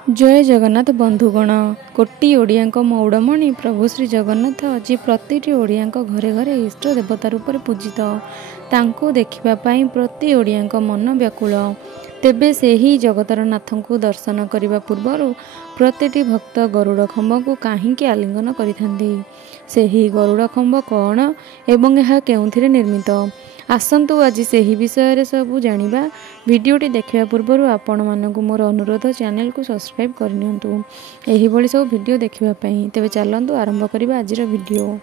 जय जगन्नाथ बंधुगण कोटी ओडिया मौड़मणि प्रभु श्री जगन्नाथ आज प्रति ओडिया घरे घरे इष्ट देवता रूप पूजित तांको देखिबापाई प्रति ओडिया मन व्याकुल। तेबे से ही जगतर नाथ को दर्शन करने पूर्वर प्रति भक्त गरुड़ खंब को कहीं आलिंगन करिथांती। से ही गरुड़ खंब कौन एवं यह केउथिरे निर्मित आसतु आज से ही विषय सब जानिबा। वीडियोटी देखा पूर्व आपण मानक मोर अनुरोध चैनल को सब्सक्राइब करनियंतु एही भली सब वीडियो देखिबापाई। तेबे चलंतु आरंभ करिबा आजिर वीडियो।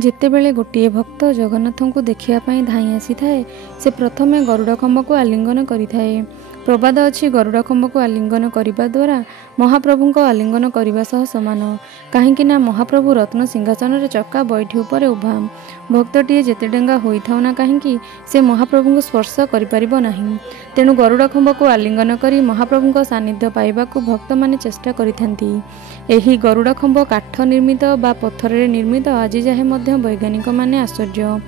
जेतेबेले गोटे भक्त जगन्नाथ को देखियापाई धाई आसी थाए से प्रथमे गरुड़ खंब को आलिंगन करिथाए। प्रबाद अच्छी गरुड़ खंब को आलिंगन करने द्वारा महाप्रभु को आलिंगन करने सह सामान। कहीं महाप्रभु रत्न सिंहासन चक्का बैठी उपर उभा भक्तटीए जेते डेंगा होइथाउ ना कहीं से महाप्रभु को स्पर्श करिपारिबो नाही। तेणु गरुड़ खंब को आलिंगन करी महाप्रभु को सानिध्य पाइबाकू भक्त माने चेष्टा करिथांती। एही गरुड़ खंब काठ निर्मित बा पत्थर निर्मित आज जाए मध्य वैज्ञानिक माने आश्चर्य।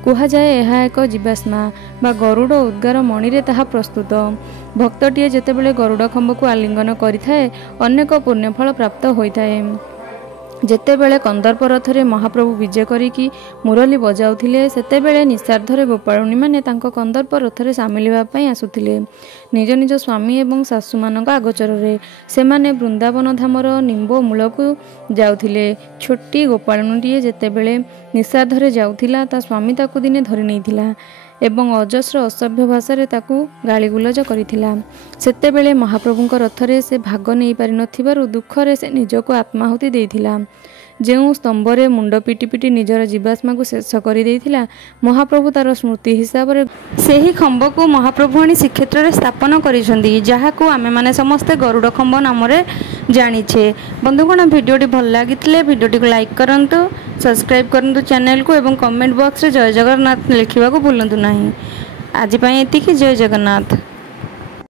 कुहाଯାଏ ଏହା ଏକ जीवाश्मा बा गरुड़ उद्गार मणि रे ताहा प्रस्तुत। भक्तटीए जेतेबेले गरुड़ खंब को आलिंगन करिथाए अनेक पुण्यफल प्राप्त होइथाए। जेतेबेले कंदर्प रथरे महाप्रभु विजय करिकी मुरली बजाउथिले सेतेबेले निस्सार्धरे गोपाळुणी माने तांको कंदर्प रथरे सामिल हेबा पई आसुथिले। निज निज स्वामी एवं सासु मानक आगोचररे सेमाने वृंदावन धामर निंबो मूलकू जाउथिले। छोटी गोपाळुणीटीए जेतेबेले निस्सार्धरे जाउथिला ता स्वामी ताकू दिने धरि नैथिला एवं अजस्र असभ्य भाषा ताकू गालीगुलज करिथिला। सेतेबेले महाप्रभुଙ୍କ रथरे से भाग नहीं पारि नथिबारु दुखरे से निजको आत्माहुति देइथिला। जेउ स्तंभरे मुंड पिटी पिटी निजर जीवात्मा को शेष कर देइथिला महाप्रभु तार स्मृति हिसाब रे सेही खंब को महाप्रभु आनी श्रीक्षेत्र रे स्थापन करिसंदी जहाको आमे माने समस्ते गरुड़ खंब नाम रे जानिछे। बंधुगण वीडियोटी भल लागिथिले वीडियोटी को लाइक करंतु सब्सक्राइब करंतु चैनल को एवं कमेंट बॉक्स रे जय जगन्नाथ लिखिबा को भूलंतु नाही। आज पई एतिकी जय जगन्नाथ।